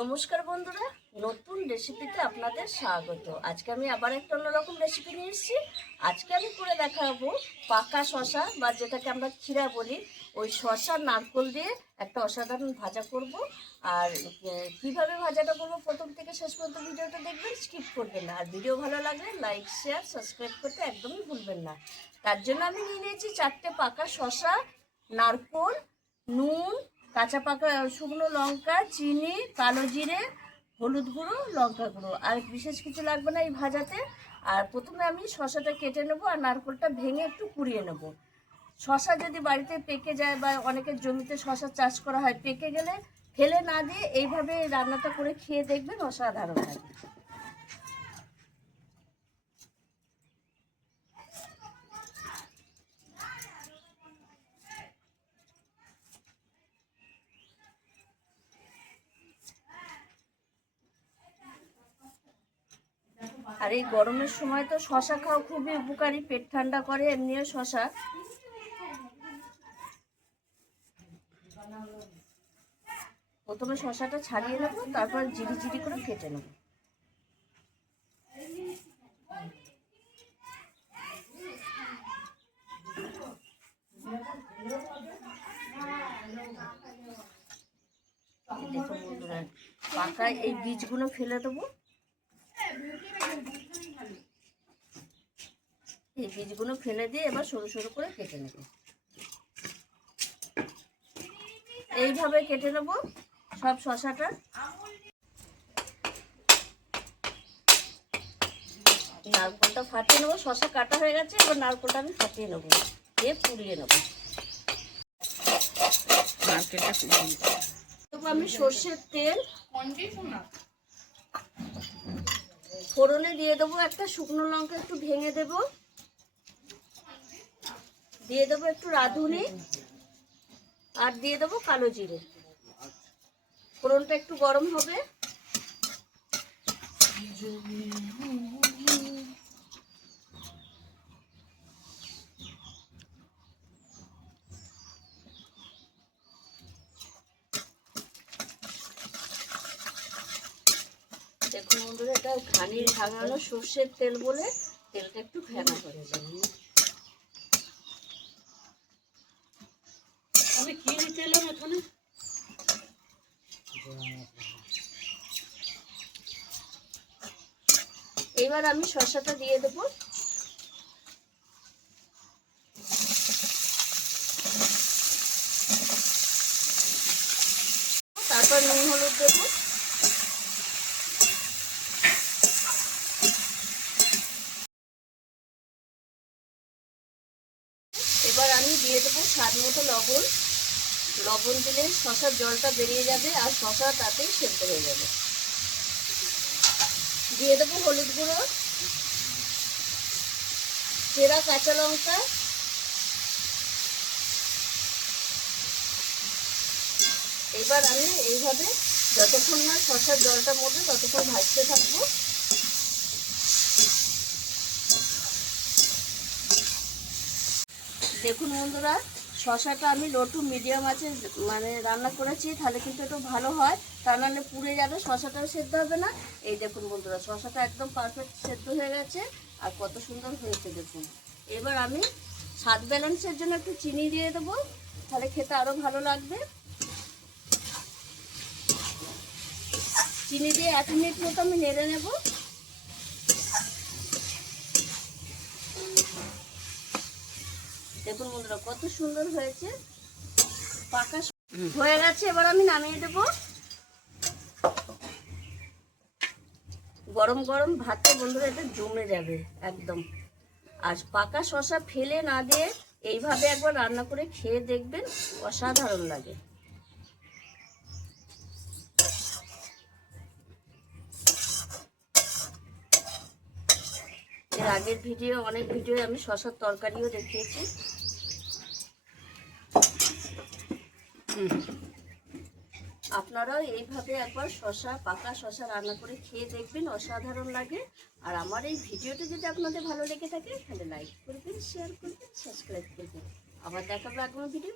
নমস্কার বন্ধুরা, নতুন রেসিপিতে আপনাদের স্বাগত। আজকে আমি আবার একটা অন্যরকম রেসিপি নিয়ে এসেছি। আজকে আমি করে দেখাবো পাকা শসা বা যেটাকে আমরা ক্ষীরা বলি, ওই শসা নারকেল দিয়ে একটা অসাধারণ ভাজা করব। আর কিভাবে ভাজাটা করবো প্রথম থেকে শেষ পর্যন্ত ভিডিওটা দেখবেন, স্কিপ করবেন না। আর ভিডিও ভালো লাগলে লাইক শেয়ার সাবস্ক্রাইব করতে একদমই ভুলবেন না। তার জন্য আমি নিয়ে নিয়েছি 4টে পাকা শসা, নারকেল, নুন, কাঁচা পাকা শুকনো লঙ্কা, চিনি, কালো জিরে, হলুদ গুঁড়ো, লঙ্কা গুঁড়ো। আর বিশেষ কিছু লাগবে না এই ভাজাতে। আর প্রথমে আমি শসাটা কেটে নেবো আর নারকেলটা ভেঙে একটু কুড়িয়ে নেব। শসা যদি বাড়িতে পেকে যায় বা অনেকের জমিতে শসা চাষ করা হয়, পেকে গেলে ফেলে না দিয়ে এইভাবে রান্নাটা করে খেয়ে দেখবেন, অসাধারণ লাগে। আর এই গরমের সময় তো শসা খাওয়া খুবই উপকারী, পেট ঠান্ডা করে। এমনিও শসা প্রথমে শসাটা ছাড়িয়ে নেব, তারপর জিরি জিরি করে কেটে নেব। দেখুন বন্ধুরা, পাকা এই বীজগুলো ফেলে দেবো। এই বীজগুলো ফেলে দিয়ে এবার সরু সরু করে কেটে নেব। এইভাবে কেটে নেব সব শসাটা। নারকেলটা ফাটিয়ে নেবো। শসা কাটা হয়ে গেছে, এবার নারকেলটা আমি ফাটিয়ে নেবো, দিয়ে পুড়িয়ে নেব। নারকেলটা পুড়িয়ে আমি সর্ষের তেল ফোড়নে দিয়ে দেবো। একটা শুকনো লঙ্কা একটু ভেঙে দেব, দিয়ে দেবো একটু রাঁধুনি, আর দিয়ে দেবো কালো জিরে। ফোড়নটা একটু গরম হবে। দেখুন বন্ধুরা, এটা ঘানির ভাঙানো সর্ষের তেল বলে তেলটা একটু ফেনা করে যাবে। আমি কি নিতে এলাম এখানে? এবার আমি শসাটা দিয়ে দেবো। তারপর নুন হলুদ দেবো। এবার আমি দিয়ে দেবো স্বাদ মতো লবণ। লবণ দিলে শসার জলটা বেরিয়ে যাবে আর শসা তাতেই সেদ্ধ হয়ে যাবে। দিয়ে দেবো হলুদ গুঁড়ো, চেরা কাঁচা লঙ্কা, এবার আমি এইভাবে যতক্ষণ না শসার জলটা মরবে ততক্ষণ ভাজতে থাকবো। দেখুন বন্ধুরা, শসাটা আমি লো টু মিডিয়াম আছে রান্না করেছি, তাহলে কিন্তু একটু ভালো হয়, তা নাহলে পুড়ে যাবে, শসাটাও সেদ্ধ হবে না। এই দেখুন বন্ধুরা, শসাটা একদম পারফেক্ট সেদ্ধ হয়ে গেছে আর কত সুন্দর হয়েছে দেখুন। এবার আমি স্বাদ ব্যালেন্সের জন্য একটু চিনি দিয়ে দেবো, তাহলে খেতে আরও ভালো লাগবে। চিনি দিয়ে 1 মিনিট মতো আমি নেড়ে নেব। দেখুন বন্ধুরা, কত সুন্দর হয়েছে, পাকা হয়ে গেছে। এবার আমি নামিয়ে দেব। গরম গরম ভাতে বন্ধুরা এটা জমে যাবে একদম। আর পাকা শসা ফেলে না দিয়ে এইভাবে একবার রান্না করে খেয়ে দেখবেন, অসাধারণ লাগে। এর আগের অনেক ভিডিও আমি শসার তরকারিও দেখিয়েছি। আপনারাও এইভাবে একবার পাকা শসা রান্না করে খেয়ে দেখবেন, অসাধারণ লাগে। আর আমার এই ভিডিওটা যদি আপনাদের ভালো লেগে থাকে তাহলে লাইক করবেন, শেয়ার করবেন, সাবস্ক্রাইব করবেন। আবার দেখাবো আগামী ভিডিও।